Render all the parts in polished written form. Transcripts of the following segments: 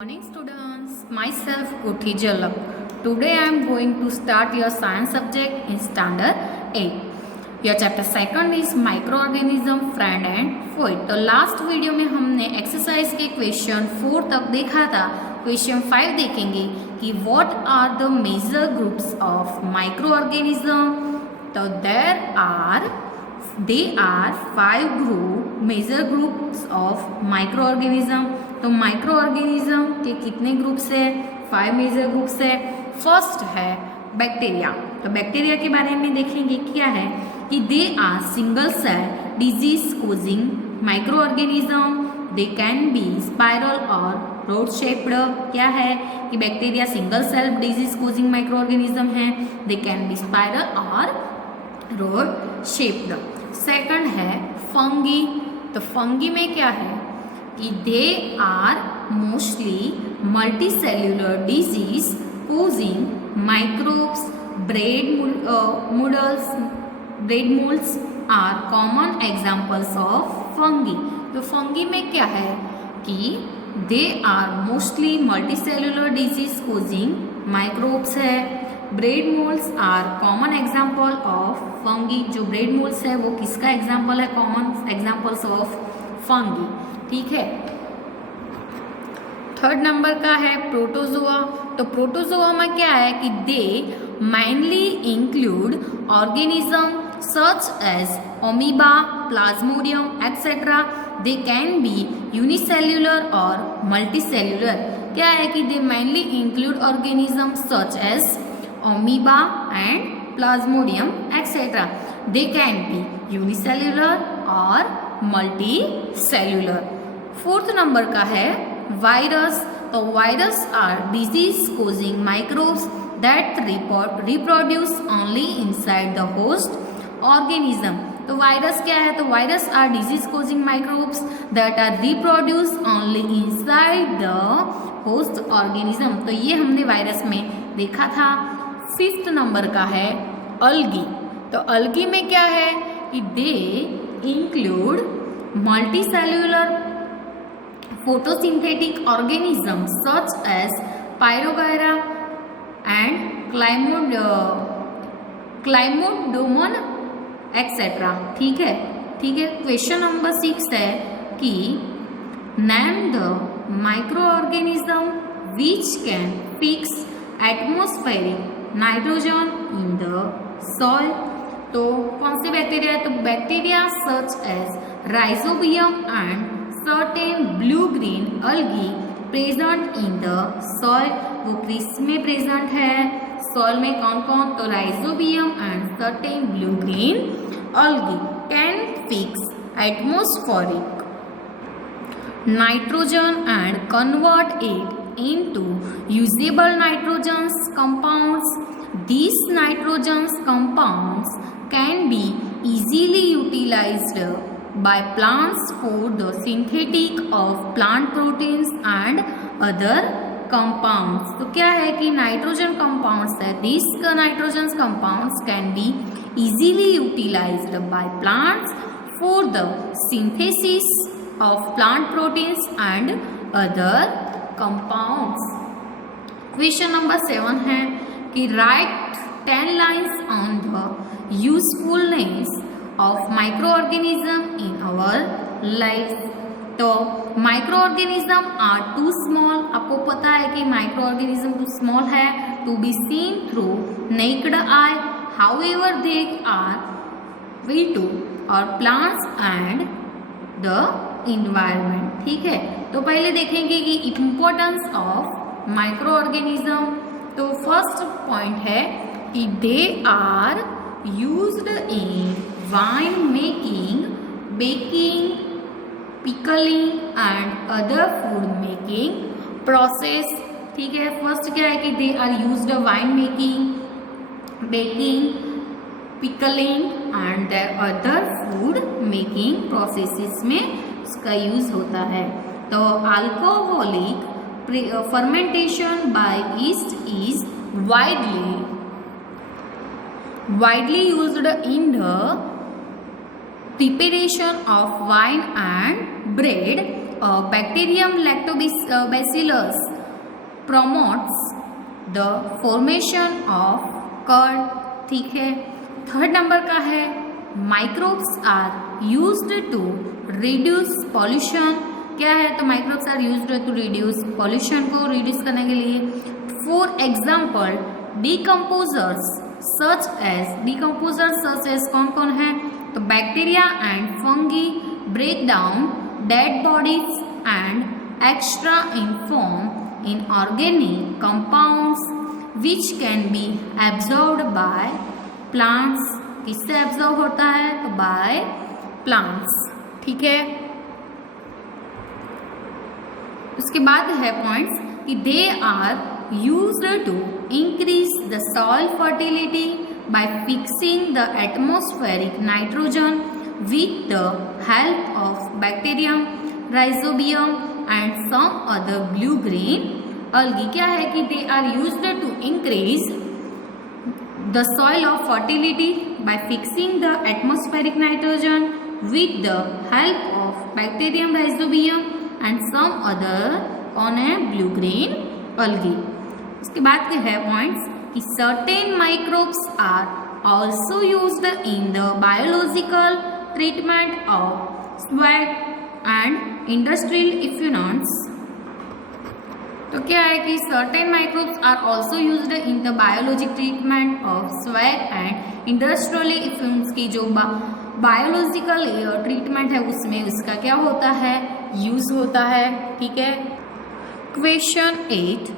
Morning students, myself Kothi Jalak. Today I am going to start your science subject in standard 8. Your chapter second is microorganism, friend and foe. तो last video में हमने exercise के question 4 तक देखा था. Question 5 देखेंगे कि what are the major groups of microorganism. तो they are 5 major groups of microorganism. तो माइक्रोऑर्गेनिज्म के कितने ग्रुप्स है? 5 मेजर ग्रुप्स है. फर्स्ट है बैक्टीरिया. तो बैक्टीरिया के बारे में देखेंगे क्या है कि they are single cell disease causing microorganism. They can be spiral और रोड शेप्ड. क्या है कि bacteria single cell disease causing microorganism है. दे कैन बी स्पाइरल और रोड शेप्ड. सेकंड है फंगी. तो फंगी में क्या है कि they are mostly multicellular disease causing microbes. Bread moulds are common examples of fungi. तो फंगी में क्या है कि they are mostly multicellular disease causing microbes है. Bread moulds are common example of fungi. जो ब्रेड मोल्ड्स है वो किसका एग्जाम्पल है? Common examples of fungi. ठीक है. थर्ड नंबर का है प्रोटोजोआ. तो प्रोटोजोआ में क्या है कि दे mainly include organism such as amoeba, plasmodium, etc. They can be unicellular or multicellular. क्या है कि they mainly include organism such as amoeba and plasmodium, etc. They can be unicellular or multicellular. Fourth number का है virus. तो virus are disease causing microbes that reproduce only inside the host organism. तो virus क्या है? तो virus are disease causing microbes that are reproduce only inside the host organism. तो ये हमने वायरस में देखा था. फिफ्थ नंबर का है अल्गी. तो अल्गी में क्या है कि they include multicellular photosynthetic organisms such as Pyrogyra and Clymodomon etc. ठीक है. क्वेश्चन नंबर 6 है कि name the microorganism which can fix atmospheric nitrogen in the soil. तो कौन से बैक्टीरिया है? तो bacteria such as rhizobium and certain blue-green algae present in the soil. वो किस में प्रेजेंट है? सॉइल में कौन कौन? तो rhizobium and certain blue-green algae can fix atmospheric nitrogen and convert it into usable nitrogen compounds. These nitrogen compounds can be easily utilized by plants for the synthetic of plant proteins and other compounds. तो क्या है कि nitrogen compounds है. These nitrogen compounds can be easily utilized by plants for the synthesis of plant proteins and other compounds. Question number 7 है कि write 10 lines on the usefulness of microorganism in our life. तो microorganism are too small. आपको पता है कि microorganism too small है to be seen through naked eye. However, they are vital or plants and the environment. ठीक है. तो पहले देखेंगे कि importance of microorganism. तो फर्स्ट पॉइंट है कि they are used in wine making, baking, pickling and other food making process. ठीक है. फर्स्ट क्या है कि they are used wine making, baking, pickling and other food making processes में इसका यूज होता है. तो alcoholic fermentation by yeast is widely used in the preparation of wine and bread. Bacterium lactobacillus promotes the formation of curd, ठीक है। Third number का है microbes are used to reduce pollution, क्या है तो microbes are used to reduce pollution को reduce करने के लिए। For example decomposers such as कौन कौन है तो bacteria and fungi break down dead bodies and extra inform in organic compounds which can be absorbed by plants, किससे absorb होता है तो by plants, ठीक है। उसके बाद है पॉइंट्स कि they are used to increase the soil fertility by fixing the atmospheric nitrogen with the help of bacterium, rhizobium and some other blue-green algae। क्या है कि they are used to increase the soil of fertility by fixing the atmospheric nitrogen with the help of bacterium, rhizobium and some other कौन है blue-green algae। उसके बाद के है points कि certain microbes are also used in the biological treatment of swag and industrial effluents। तो क्या है कि certain microbes are also used in the biologic treatment of swag and industrial effluents की जो बायोलॉजिकल ट्रीटमेंट है उसमें उसका क्या होता है यूज होता है, ठीक है। क्वेश्चन 8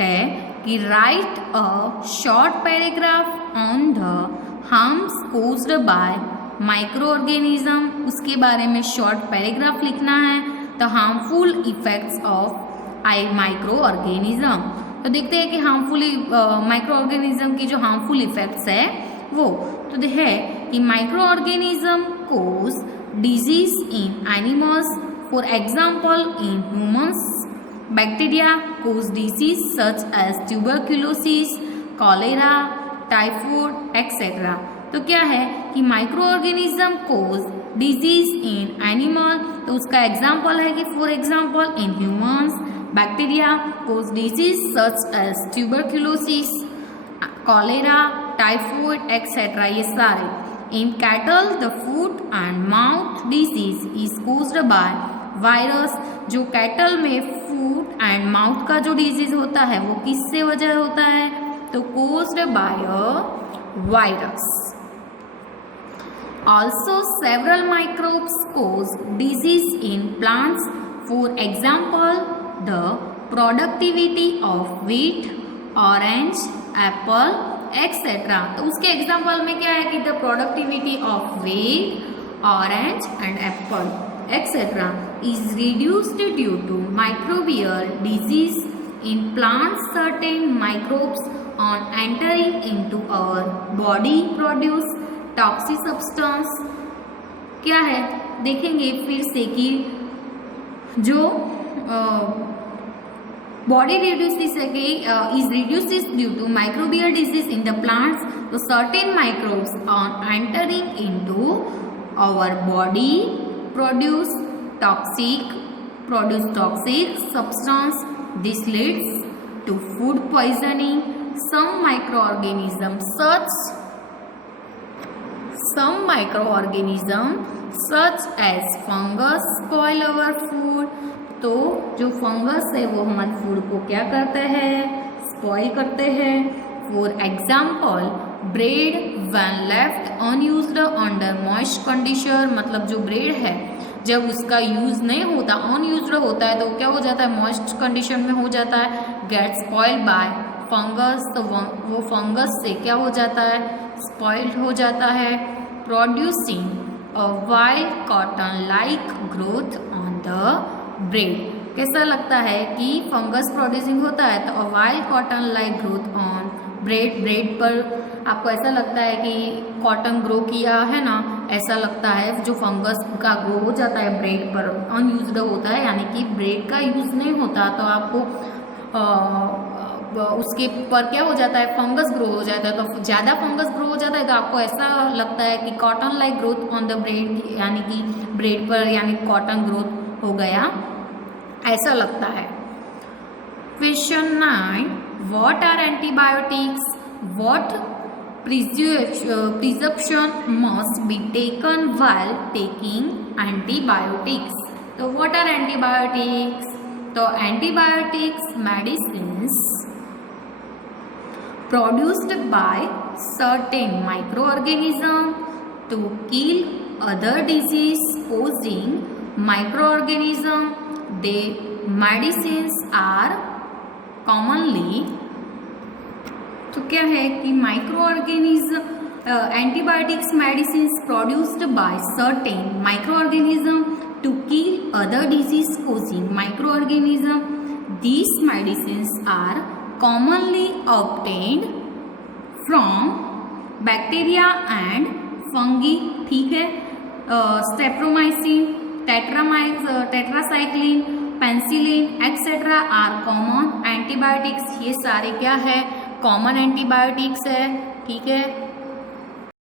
है कि right a short paragraph on the harms caused by micro organism, उसके बारे में शॉर्ट पैराग्राफ लिखना है। The harmful effects of micro organism, तो देखते हैं कि हार्मफुल माइक्रो ऑर्गेनिज्म की जो हार्मफुल इफेक्ट्स है वो तो है कि microorganism cause disease in animals, for example in humans. Bacteria cause disease such as tuberculosis, cholera, typhoid etcetera. तो क्या है कि microorganism cause disease in animal, तो उसका एग्जाम्पल है कि for example in humans bacteria cause disease such as tuberculosis, cholera, typhoid etcetera ये सारे। In cattle the foot and mouth disease is caused by virus, जो cattle में foot and mouth का जो डिजीज होता है वो किससे वजह होता है तो caused by a virus. Also, several microbes cause disease in plants. For example, the productivity of wheat, orange, apple, etc. तो उसके एग्जाम्पल में क्या है कि the productivity of wheat, orange and apple, etc. is reduced due to microbial disease in plants. Certain microbes on entering into our body produce toxic substance, क्या है देखेंगे फिर से कि जो body reduce is reduce due to microbial disease in the plants. तो certain microbes on entering into our body produce toxic substance, this leads to food poisoning. Some microorganisms such as fungus spoil our food। तो जो fungus है वो हमारे food को क्या करते हैं स्पॉइल करते हैं। For example bread when left unused under moist condition, मतलब जो ब्रेड है जब उसका यूज नहीं होता अनयूज्ड होता है तो क्या हो जाता है मॉइस्ट कंडीशन में हो जाता है, गेट स्पॉइल्ड बाय फंगस। तो वो फंगस से क्या हो जाता है स्पॉइल्ड हो जाता है, producing a wild cotton like growth on the bread. कैसा लगता है कि फंगस प्रोड्यूसिंग होता है तो a wild cotton like growth on bread पर आपको ऐसा लगता है कि कॉटन ग्रो किया है ना, ऐसा लगता है जो फंगस का ग्रो हो जाता है ब्रेड पर अनयूज्ड होता है, यानी कि ब्रेड का यूज नहीं होता तो आपको उसके पर क्या हो जाता है फंगस ग्रो हो जाता है। तो ज़्यादा फंगस ग्रो हो जाता है तो आपको ऐसा लगता है कि cotton like growth on the bread, यानी कि ब्रेड पर यानी कॉटन ग्रोथ हो गया ऐसा लगता है। Question 9, what are antibiotics, what precaution must be taken while taking antibiotics. तो व्हाट आर एंटीबायोटिक्स, तो antibiotics medicines produced by certain microorganism to kill other disease causing microorganism. The medicines are commonly, तो क्या है कि microorganism antibiotics medicines produced by certain microorganism to kill other disease causing microorganism. These medicines are commonly obtained from bacteria and fungi. ठीक है, streptomycin, tetracycline, penicillin etcetera are common antibiotics. ये सारे क्या है, कॉमन एंटीबायोटिक्स है. ठीक है,